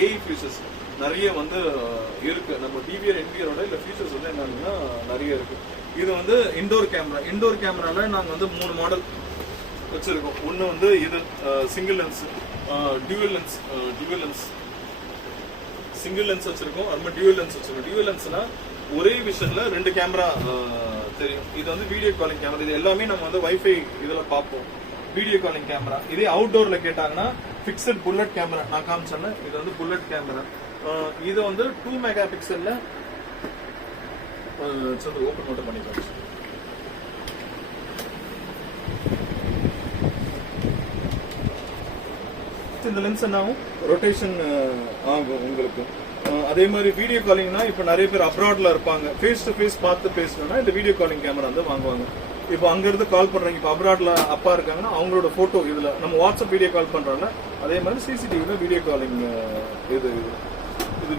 AI features நிறைய வந்து இருக்கு. நம்ம டிவிஆர் என்விஆரோட இல்லை ஃபீச்சர்ஸ் வந்து என்னன்னா நிறைய இருக்கு. இது வந்து இண்டோர் கேமரால நாங்கள் வந்து 3 மாடல் வச்சிருக்கோம். ஒன்று வந்து இது single lens, dual lens single lens வச்சிருக்கோம். அது மாதிரி டியூவல் லென்ஸ் வச்சிருக்கோம். டியூவல் லென்ஸ்னா ஒரே விஷன்ல 2 கேமரா தெரியும். இது வந்து வீடியோ காலிங் கேமரா. இது எல்லாமே நம்ம வந்து வைஃபை இதில் பார்ப்போம். Video calling camera. இதே அவுட்டோர்ல கேட்டாங்கன்னா பிக்சட் புல்லட் கேமரா நான் காமிச்சேன்னா இது வந்து புல்லட் கேமரா. இது வந்து 2 மெகா பிக்சல்ல ஓப்பன் மட்டும் பண்ணிக்கலாம். இந்த லென்ஸ் என்ன ஆகும், ரொட்டேஷன் ஆகும் உங்களுக்கு. அதே மாதிரி வீடியோ காலிங்னா இப்போ நிறைய பேர் அப்ராட்ல இருப்பாங்க, ஃபேஸ் டு ஃபேஸ் பார்த்து பேசணும்னா இந்த வீடியோ காலிங் கேமரா வந்து வாங்குவாங்க. இப்போ அங்கிருந்து கால் பண்றாங்க, இப்போ அப்ராட்ல அப்பா இருக்காங்கன்னா அவங்களோட போட்டோ இதுல நம்ம வாட்ஸ்அப் வீடியோ கால் பண்றோம்ல அதே மாதிரி சிசிடிவில வீடியோ காலிங் இது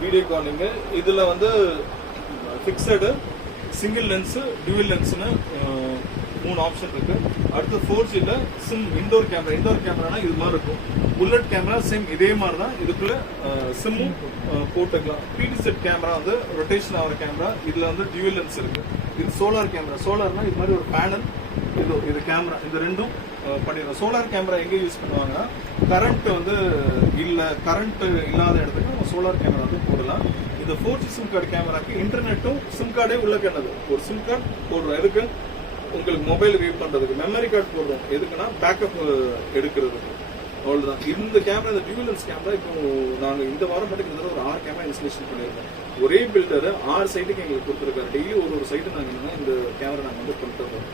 வீடியோ காலிங். இதுல வந்து பிக்சடு, சிங்கிள் லென்ஸ், டியூவல் லென்ஸ்னு 3 ஆப்ஷன் இருக்கு. அடுத்து 4Gல சிம் இண்டோர் கேமரானா இது மாதிரி இருக்கும். புல்லட் கேமரா சேம் இதே மாதிரி தான். இதுக்குள்ள சிம்மும் போட்டுக்கலாம். பிடி செட் கேமரா வந்து ரொட்டேஷன் ஆகிற கேமரா. இதுல வந்து டியூவல் லென்ஸ் இருக்கு. இது சோலார் கேமரா. சோலார்னா இது மாதிரி ஒரு பேனல், இது கேமரா, இது ரெண்டும் பண்ணிடுறோம். சோலார் கேமரா எங்க யூஸ் பண்ணுவாங்கன்னா கரண்ட் வந்து கரண்ட் இல்லாத இடத்துக்கு நம்ம சோலார் கேமரா வந்து போடலாம். இந்த 4G சிம் கார்டு கேமராக்கு இன்டர்நெட்டும் சிம் கார்டே உள்ள கிணது. ஒரு சிம் கார்டு போடுறோம் எதுக்கு, உங்களுக்கு மொபைல் வியூ பண்றதுக்கு. மெமரி கார்டு போடுறோம் எதுக்குன்னா பேக்கப் எடுக்கிறதுக்கு. அவ்வளவுதான். இந்த கேமரா, இந்த டியூவல் லென்ஸ் கேமரா இப்போ நாங்க இந்த வாரம் மட்டும் கிட்டத்தட்ட ஒரு 6 கேமரா இன்ஸ்டாலேஷன் பண்ணிருக்கோம். ஒரே பில்டர் 6 சைட்டுக்கு எங்களுக்கு கொடுத்துருக்காரு. டெய்லி ஒரு சைட்டு நாங்க இந்த கேமரா நாங்க வந்து கொண்டு வரோம்.